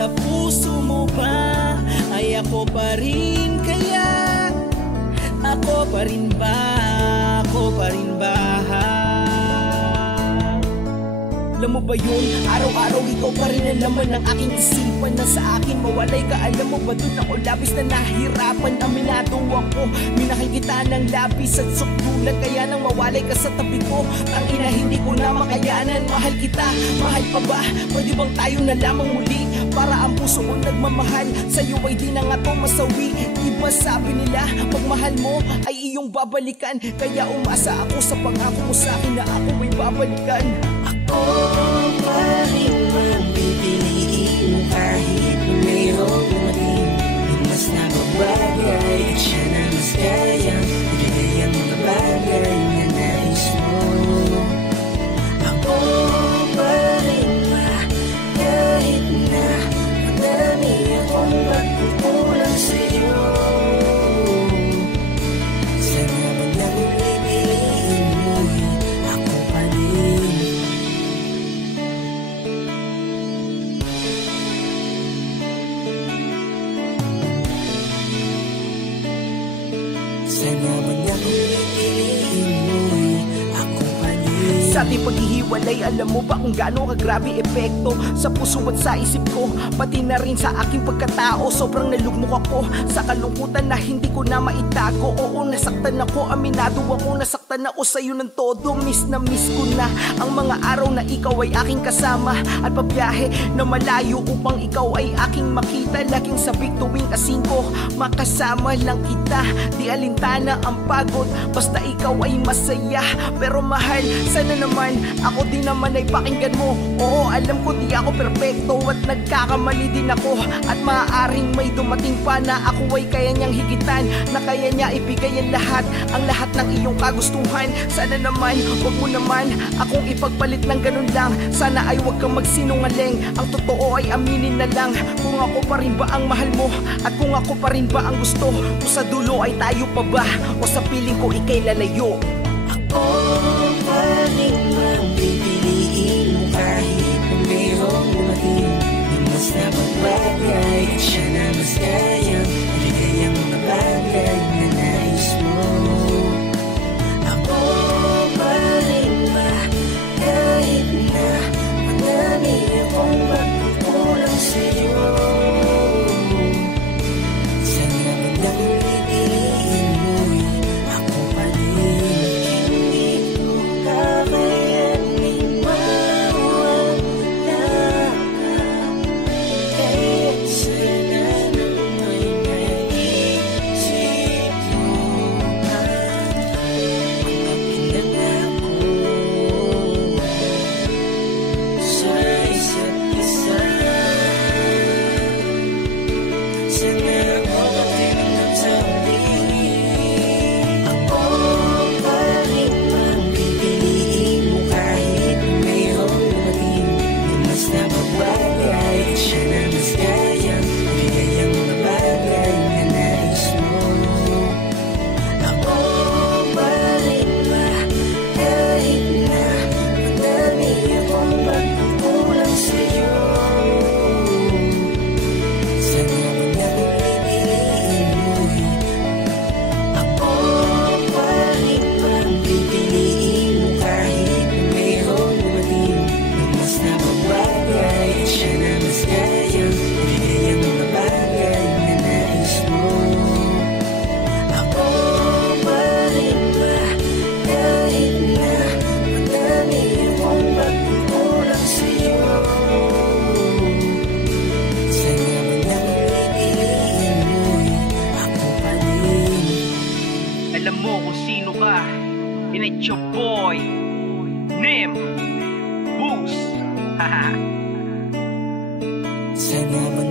sa puso mo ba ay ako pa rin kaya? Ako pa rin ba? Ako pa rin ba? Alam mo ba yun? Araw-araw ikaw pa rin ang laman ng aking isipan. Na sa akin mawalay ka. Alam mo ba dun ako labis na nahirapan? Aminado ako, minahal kita ng labis at sukdulan. Kaya nang mawalay ka sa tabi ko, ang ina hindi ko na makayanan. Mahal kita, mahal pa ba? Pwede bang tayo na lamang muli? Para ang puso ko nagmamahal, sa'yo ay di na nga to masawi. Diba sabi nila, pagmahal mo ay iyong babalikan. Kaya umasa ako sa pangako mo sa akin na ako ay babalikan. Ako pa rin mapipiliin mo kahit mayroong dumating ang mas nababagay at siya na mas kayang ibigay ang mga bagay na nais mo. Ako pa rin ba kahit na madami akong pagkukulang sa'yo? Sana man lang pipiliin mo ako pa rin. Sana man lang pipiliin mo ako pa rin. Sa ating paghihiwalay, alam mo ba kung gaano kagrabe epekto sa puso at sa isip ko, pati na rin sa aking pagkatao. Sobrang nalugmok ako sa kalungkutan na hindi ko na maitago. Oo, nasaktan ako, aminado ako, nasaktan ako sa'yo ng todo. Miss na miss ko na ang mga araw na ikaw ay aking kasama at pabiyahe na malayo upang ikaw ay aking makita. Laging sabik tuwing asingko, makasama lang kita. Di alintana ang pagod, basta ikaw ay masaya. Pero mahal, sana naman ako din naman ay pakinggan mo. Oo, alam ko di ako perfecto at nagkakamali din ako. At maaaring may dumating pa na ako ay kaya niyang higitan, na kaya niya ibigay ang lahat ng iyong kagustuhan. Sana naman, wag mo naman akong ipagpalit ng ganun lang. Sana ay wag kang magsinungaling, ang totoo ay aminin na lang. Kung ako pa rin ba ang mahal mo, at kung ako pa rin ba ang gusto, kung sa dulo ay tayo pa ba, o sa piling ko ikay lalayo. Ako pa rin mapipiliin mo kahit na mayroong dumating ang mas napagbagay at siya na mas kayang ibigay ang mga bagay na nais mo. Ako pa rin ba kahit na madami akong pagkukulang sa'yo? Sana man lang pipiliin mo ako pa rin. And it's your boy, Nim Boost. Sana man